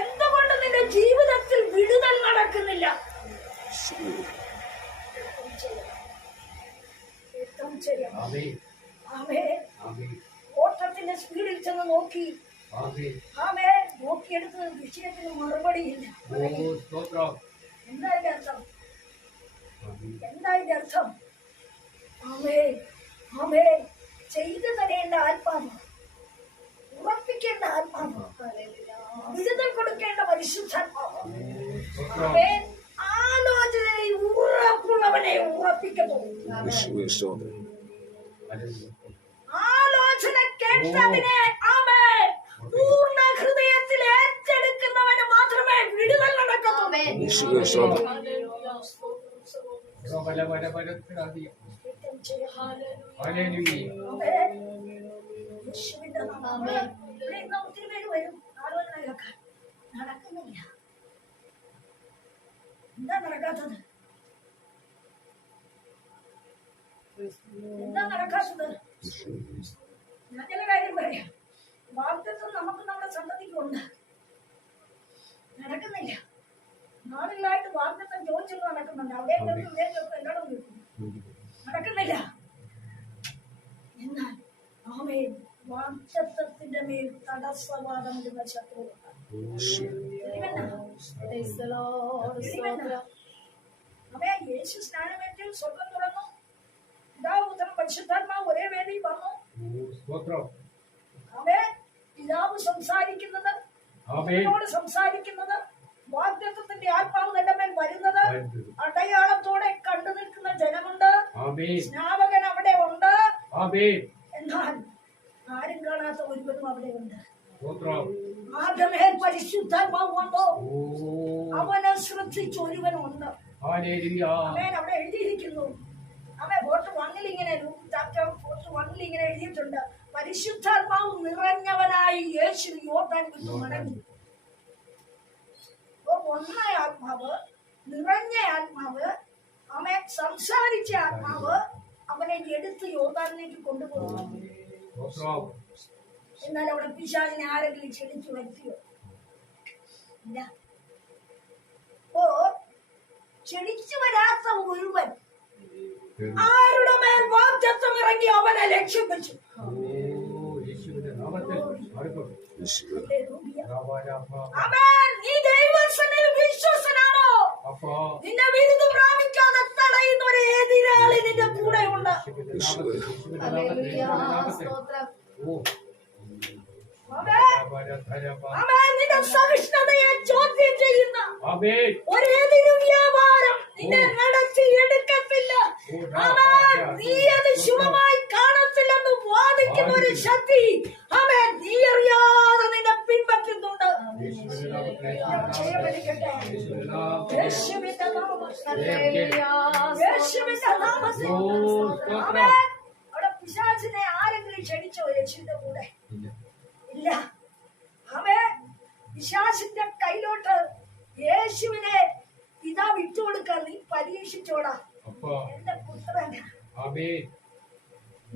എന്തുകൊണ്ട് നിന്റെ ജീവിതത്തിൽ വിടുതൽ നടക്കുന്നില്ല? ഓട്ടത്തിന്റെ സ്പീഡിൽ ചെന്ന് നോക്കി നോക്കിയെടുത്ത വിഷയത്തിന് മറുപടിയില്ല. എന്താ ഇതിന്റെ അർത്ഥം? ചെയ്തു തരേണ്ട ആത്മാവ്, ഉറപ്പിക്കേണ്ട ആത്മാവ്, വിടുതൽ കൊടുക്കേണ്ട പരിശുദ്ധാത്മാവ്, ആലോചനയിൽ ഉറപ്പുള്ളവനെ ഉറപ്പിക്കുന്നു. ആലോചന കേട്ടതിനെ പൂർണ്ണ ഹൃദയത്തിൽ ഏറ്റെടുക്കുന്നവന് മാത്രമേ വിടുതൽ നടക്കത്തുള്ളൂ. ഒത്തിരി പേര് വരും ആലോചന കേൾക്കാൻ. നടക്കുന്നില്ല. എന്താ നടക്കാത്തത്? ഞാൻ ചില കാര്യം പറയാം. വാഗ്ദത്തം നമുക്ക് നമ്മുടെ സന്തതിക്കുണ്ട്. നടക്കുന്നില്ല. നാളിലായിട്ട് വാഗ്ദത്തം ചോദിച്ചത് നടക്കുന്നുണ്ട്. അവിടെ എല്ലായിടും നടക്കുന്നില്ല. എന്നാൽ വാഗ്ദത്തത്തിന്റെ മേൽ തടസ്സവാദം ഇടുന്ന ശത്രു യേശു സ്നാനമേറ്റ് സ്വർഗം തുറന്നു. പിതാവ് പരിശുദ്ധാത്മാവ് ഒരേ വേദിയിൽ വന്നു. പിതാവ് സംസാരിക്കുന്നത്, സംസാരിക്കുന്നത്, വാഗ്ദത്തത്തിന്റെ ആത്മാവ് നിന്റെ മേൽ വരുന്നത്, അടയാളത്തോടെ കണ്ടു നിൽക്കുന്ന ജനമുണ്ട്. സ്നാപകൻ അവിടെ ഉണ്ട്. എന്നാൽ ആരും കാണാത്ത ഒരുവനും അവിടെ ഉണ്ട്. ആദ്യമേൽ പരിശുദ്ധാത്മാവ് വന്നോ അവനെ ശ്രദ്ധിച്ച് ഒരുവനുണ്ട്. അവിടെ എഴുതിയിരിക്കുന്നു. ഫോർട്ട് 1 ഇങ്ങനെ എഴുതിയിട്ടുണ്ട്. പരിശുദ്ധാത്മാവ് നിറഞ്ഞവനായി യേശു യോർദാൻ വിട്ടു മടങ്ങി. ഒന്ന ആത്മാവ്, നിറഞ്ഞ ആത്മാവ്, അവൻ സംസാരിച്ച ആത്മാവ് അവനെ എടുത്ത് യോർദാനിലേക്ക് കൊണ്ടുപോകുന്നു. എന്നാൽ അവിടെ പിശാചിനെ ആരെങ്കിലും ക്ഷണിച്ചു വരുത്തിയോ? ഇല്ല. ക്ഷണിച്ചു വരാത്ത ഒരുവൻ ആരുടെ മേൽ വാഗ്ദത്തം ഇറങ്ങി അവനെ ലക്ഷ്യം വെച്ചു. നീ ദൈവസന്നിധിയിൽ വിശ്വസ്തനാണോ? നിന്നെ വിരുദ്ധ പ്രാപിക്കാതെ തടയുന്ന ഒരു എതിരാളി നിന്റെ കൂടെ ഉണ്ട്. നിന്റെ സഹിഷ്ണുതയെ ചോദ്യം ചെയ്യുന്ന ഒരു എതിര് വ്യാപാരം നിന്നെ നടത്തിയെടുക്കത്തില്ല. നീ അത് ശുഭമായി കാണത്തില്ലെന്ന് വാദിക്കുന്ന ഒരു ശക്തി നീ അറിയാതെ നിന്നെ പിൻപറ്റുന്നുണ്ട്. അവിടെ പിശാചിനെ ആരെങ്കിലും ക്ഷണിച്ചോ യേശുവിന്റെ കൂടെ? ഇല്ല. പിശാചിന്റെ കയ്യിലോട്ട് യേശുവിനെ ഇതാ വിട്ടുകൊടുക്കാൻ നീ പരീക്ഷിച്ചോടാ. എന്റെ പുത്രൻ,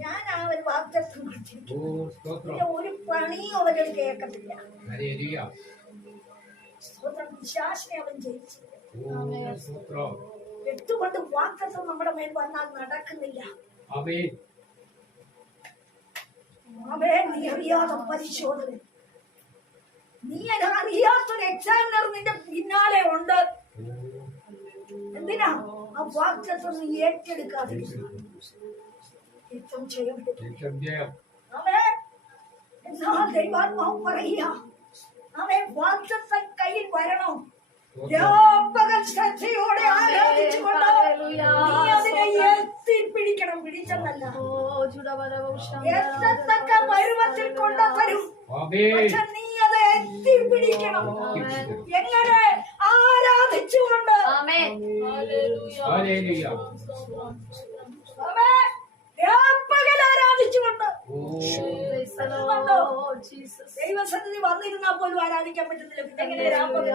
ഞാൻ അവൻ വാഗ്ദത്തം കൊടുത്തിരിക്കുന്നു. ഒരു പണിയും അവരെ കേൾക്കത്തില്ല. പിശാചിനെ അവൻ ജയിച്ചു. എന്തുകൊണ്ട് വാഗ്ദത്തം നമ്മുടെ മേൽ വന്നാൽ നടക്കുന്നില്ല? നീ അറിയാത്ത പരിശോധന, നീ അറിയാത്തൊരു എക്സാമിനർ നിന്റെ പിന്നാലെ ഉണ്ട്. എന്തിനാ? ആ വാഗ്ദത്തം നീ ഏറ്റെടുക്കാതെ ദൈവാത്മാവ് പറയുക, അവൻ വാഗ്ദത്തം കയ്യിൽ വരണം. രാപ്പകൽ ശ്രദ്ധയോടെ ആരാധിച്ചുകൊണ്ട് നീ അതിനെ എത്തിപ്പിടിക്കണം. പിടിച്ചെന്നല്ല, എത്തത്തക്ക പരുവത്തിൽ കൊണ്ടുതരും. പക്ഷെ നീ അത് എത്തിപ്പിടിക്കണം. എങ്ങനെ? ആരാധിച്ചുകൊണ്ട്. രാപ്പകൽ ആരാധിച്ചുകൊണ്ട്. ദൈവസന്നിധി വന്നിരുന്നാൽ പോലും ആരാധിക്കാൻ പറ്റുന്നില്ല. പിന്നെ എങ്ങനെ രാപ്പകൽ?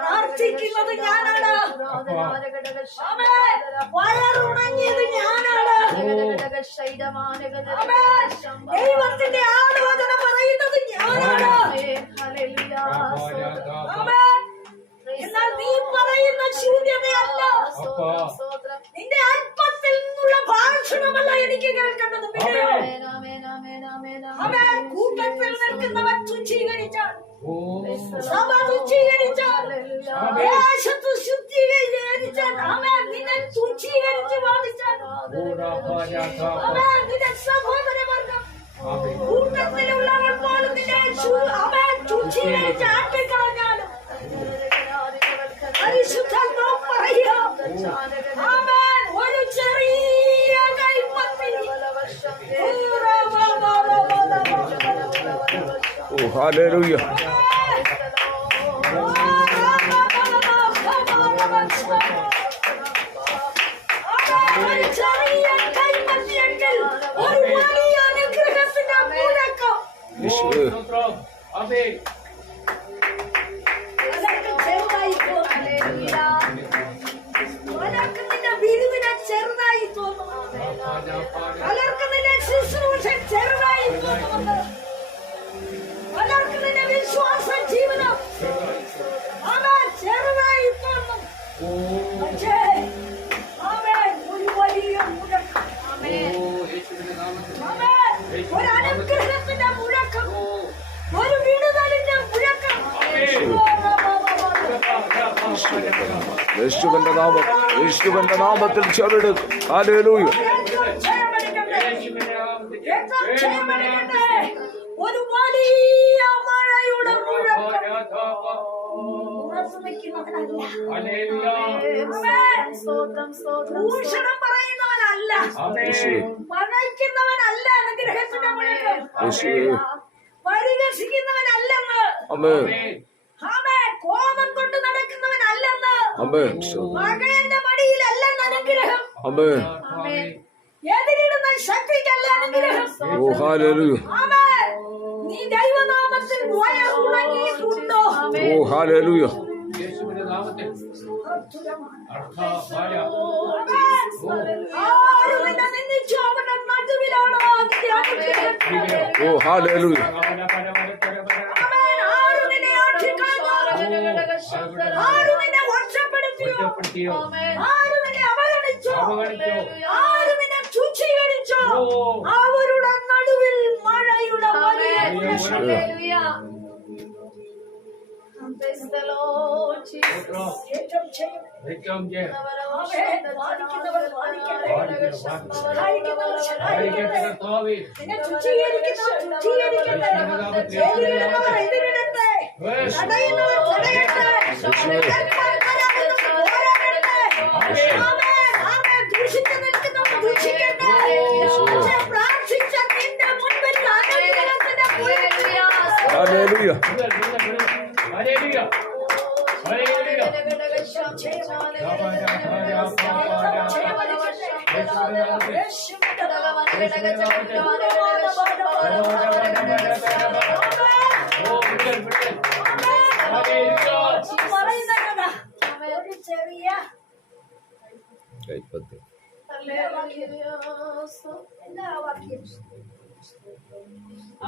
പ്രാർത്ഥിക്കുന്നത് ഞാനാണ്. വയറുണങ്ങിയത് ഞാനാണ്. ദൈവത്തിന്റെ ആലോചന പറയുന്നത് ഞാനാണ്. എന്നാൽ നീ പറയുന്ന ശൂന്യതയല്ല, നിന്റെ ആത്മത്തിൽ നിന്നുള്ള ഭാഷണമല്ല എനിക്ക് കേൾക്കേണ്ടത്. അവൻ കൂട്ടത്തിൽ നിൽക്കുന്നവൻ തുച്ഛീകരിച്ചാൽ, സഭ തുച്ഛീകരിച്ചാൽ, ദേശത്ത് ശുദ്ധീകരിച്ചാൽ, അവൻ നിന്നെ തുച്ഛീകരിച്ച് വാദിച്ചാൽ, അവൻ നിന്റെ സഹോദരവർഗം കൂട്ടത്തിലുള്ളവർ പോലും നിന്നെ അവൻ തുച്ഛീകരിച്ച് ആട്ടിക്കളഞ്ഞാലും പരിശുദ്ധാത്മാവ് പറയുക, അവൻ ഒരു ചെറിയ കൈപ്പത്തിൽ ഹല്ലേലൂയ. ചെറിയ കൈപ്പത്തിയെങ്കിൽ ഒരു വലിയ അനുഗ്രഹത്തിന്റെ മുഴക്കം. പലർക്കും നിന്റെ ബിരുദിനെ ചെറുതായി തോന്നും, പലർക്കും നിന്റെ ശുശ്രൂഷ ചെറുതായി തോന്നുന്നുണ്ട്, പലർക്കും നിന്റെ വിശ്വാസ ജീവിതം അവൻ ചെറുതായി തോന്നും. പക്ഷേ അവൻ ഒരു വലിയ മുഴക്കം, അവൻ ഒരു അനുഗ്രഹത്തിന്റെ മുഴക്കം, ഒരു വിടുതലിന്റെ മുഴക്കം. യേശുവിന്റെ നാമത്തിൽ ചെറുടുക്കും. ഹല്ലേലൂയ. ഒരു വലിയ മഴയുടെ മുഴക്കം. ഭൂഷണം പറയുന്നവനല്ല, മഴയ്ക്കുന്നവനല്ല അനുഗ്രഹത്തിന്റെ മുഴക്കം, പരിഹസിക്കുന്നവനല്ലെന്ന്, കോപം കൊണ്ട് നടക്കുന്നവനല്ലെന്ന്, മകന്റെ മടിയിലല്ലെന്ന് അനുഗ്രഹം, എതിരിടുന്ന ശക്തിക്കല്ല അനുഗ്രഹം. നീ ദൈവനാമത്തിൽ ഉണങ്ങിയിട്ടുണ്ടോ? ആരും നിന്നെ നിന്ദിച്ചു അവന്റെ നടുവിലാണോ ആരും നിന്നെ ആട്ടിക്കളഞ്ഞു, ആരും നിന്നെ ഒറ്റപ്പെടുത്തിയോ, ആരും നിന്നെ അവഗണിച്ചോ, ആരും നിന്നെ തുച്ഛീകരിച്ചോ, അവരുടെ നടുവിൽ മഴയുടെ വലിയ ചെറിയ കൈപ്പത്തി.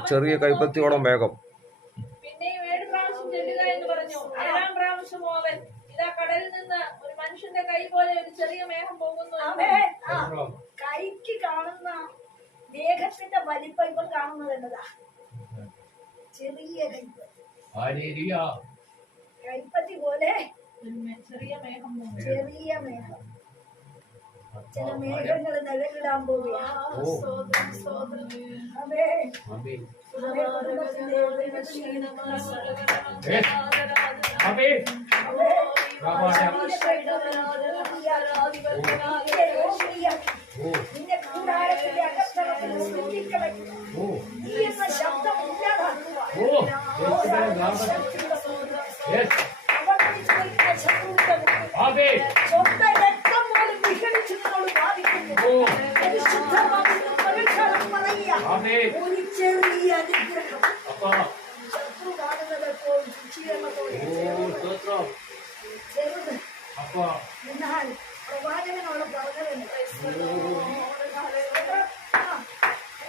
ചെറിയ കൈപ്പത്തിയോളം വേഗം. പിന്നെയും 7 പ്രാവശ്യം ചെല്ലുക എന്ന് പറഞ്ഞു. 7-ാം പ്രാവശ്യമോ അവൻ, ഇതാ കടലിൽ നിന്ന് ഒരു മനുഷ്യന്റെ കൈ പോലെ ഒരു ചെറിയ മേഘം പോകുന്നു. കൈക്ക് കാണുന്ന മേഘത്തിന്റെ വലിപ്പം ഇപ്പൊ കാണുന്നത് എന്നതാ ചെറിയ കൈപ്പത്തി. കൈപ്പത്തി പോലെ ചെറിയ മേഘം, ചെറിയ മേഘം. ചില മേഘങ്ങൾ നിഴലിടാൻ പോവുകയാണ്. നിന്റെ കൂടാരത്തിന്റെ അകത്തളത്തിൽ എന്ന ശബ്ദം ഇല്ലാതാക്കുവാൻ സ്വന്തം രക്തം പോലും വിഘടിച്ച് നിന്നോട് ബാധിക്കുന്നു. ഒരു ചെറിയ അനുഗ്രഹം ശത്രു കാണുന്നത് എപ്പോഴും ശുചീകരണത്തോടെ ചെറുത്. എന്നാൽ പ്രവാചകനോട് പറഞ്ഞത്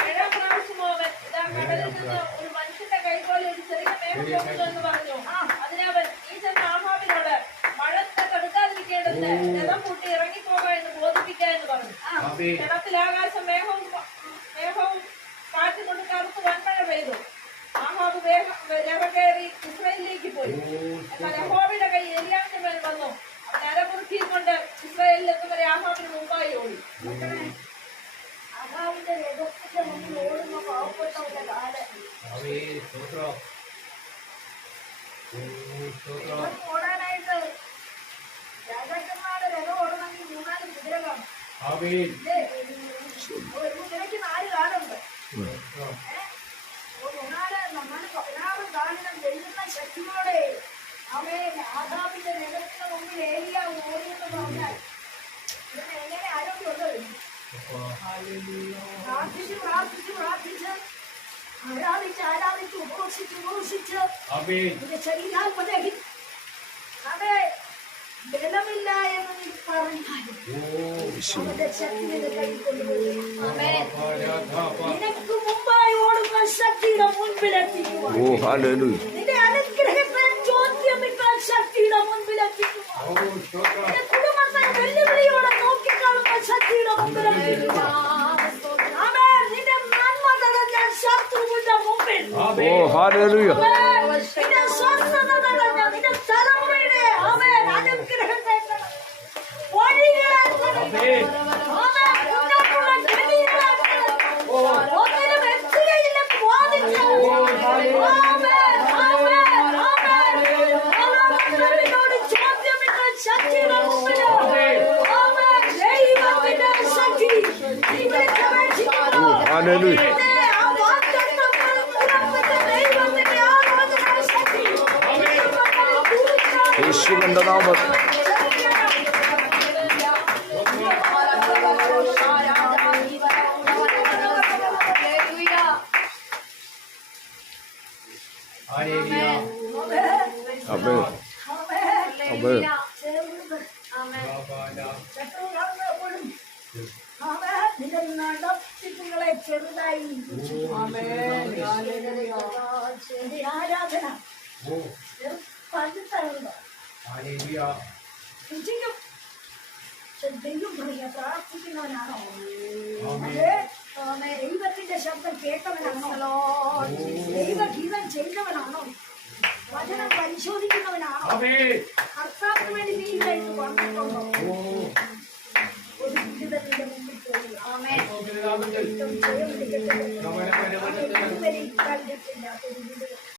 ഏഴാം പ്രാവശ്യം അവൻ ഇതാ കടലിൽ നിന്ന് ഒരു മനുഷ്യന്റെ കൈ പോലെ ഒരു ചെറിയ മേഘം പോകുന്നു എന്ന് പറഞ്ഞു. അതിനവൻ നീ ചെന്ന ആഹാബിനോട് മഴ നിന്നെ തടുക്കാതിരിക്കേണ്ടതിന് രഥം പൂട്ടി ഇറങ്ങിപ്പോക എന്ന് ബോധിപ്പിക്കുക എന്ന് പറഞ്ഞു. ജനത്തിൽ ആകാശം മേഘവും കാറ്റുകൊണ്ട് കറുത്ത് വൻമഴ പെയ്തു. ആഹാബ് രഥം കയറി ഇസ്രായേലിലേക്ക് പോയി. എന്നാൽ യഹോവയുടെ കൈ ഏലിയാവിന്റെ മേൽ വന്നു. അവൻ അരമുറുക്കിയും കൊണ്ട് ഇസ്രായേലിൽ എത്തുവരെ ആഹാബിന് മുമ്പായി ഓടി. അഹാബിന്റെ രഥത്തിന്റെ മുന്നിൽ ഓടുന്ന പാവപ്പെട്ടവന്റെ കാല് ഓടാനായിട്ട് രാജാക്കന്മാരുടെ രഥം ഓടണമെങ്കിൽ 3-4 കുതിര കാണും. ഒരു കുതിരയ്ക്ക് 4 കാലുണ്ട്. 16 കാലിനും വെല്ലുന്ന ശക്തിയോടെ അവൻ ആഹാബിന്റെ രഥത്തിന്റെ മുമ്പിൽ ഏലിയ ഓടിയെന്ന് പറഞ്ഞാൽ ഇതിന് എങ്ങനെ ആരോഗ്യമുള്ളത്? പ്രാർത്ഥിച്ച് ഉപവസിച്ച് നിന്റെ ശരീരാത്മതയിൽ അതെ ബലമില്ല എന്ന് നീ പറഞ്ഞാലും അവന്റെ ശക്തി നിന്റെ കയ്യിൽ കൊണ്ടുപോകും. നിനക്ക് മുമ്പായി ഓടുന്ന ശക്തിയുടെ മുൻപിലെത്തിക്കുവാൻ, ഓ ഹല്ലേലൂയ, നിന്റെ അനുഗ്രഹത്തെ ചോദ്യമിട്ടാൽ ശക്തിയുടെ മുൻപിലെത്തിക്കുവാൻ, നിന്റെ കുടുംബത്തെ വെല്ലുവിളിയോടെ നോക്കിക്കാണുന്ന ശക്തിയുടെ മുൻപിലെത്തിക്കുവാൻ, നിന്റെ നന്മ തടഞ്ഞാൽ ശത്രുവിന്റെ മുമ്പിൽ, ഓ ഹല്ലേലൂയ, നിന്റെ സ്വസ്ഥത തടഞ്ഞ നിന്റെ തലമുറയുടെ അനുഗ്രഹത്തെ വഴികളെ മുന്നോട്ടുള്ള ഗതികളെ ഒന്നിനും എത്തുകയില്ലെന്ന് വാദിച്ച് ചോദ്യമിട്ട ശക്തിയുടെ മുമ്പിൽ ദൈവത്തിന്റെ ശക്തി ഹല്ലേലൂയ, യേശുവിന്റെ നാമത്തിൽ ആമേൻ, ആമേൻ. നിന്റെ നടത്തിപ്പുകളെ ചെറുതായി ആരാധന പഞ്ചത്തരുണ്ടോ രുചിക്കും. ദൈവം പറയുക പ്രാർത്ഥിക്കുന്നവനാണോ? ദൈവത്തിന്റെ ശബ്ദം കേട്ടവനാണോ? ദൈവഗീതം ചെയ്യുന്നവനാണോ? വചനം പരിശോധിക്കുന്നവനാണോ? കർത്താവിന് വേണ്ടി നീ ഇതായിട്ട് വന്നിട്ടുണ്ടോ? ഒരു ജീവിതത്തിന്റെ മുമ്പിൽ പോയി കണ്ടിട്ടില്ല ഒരു ജീവിതം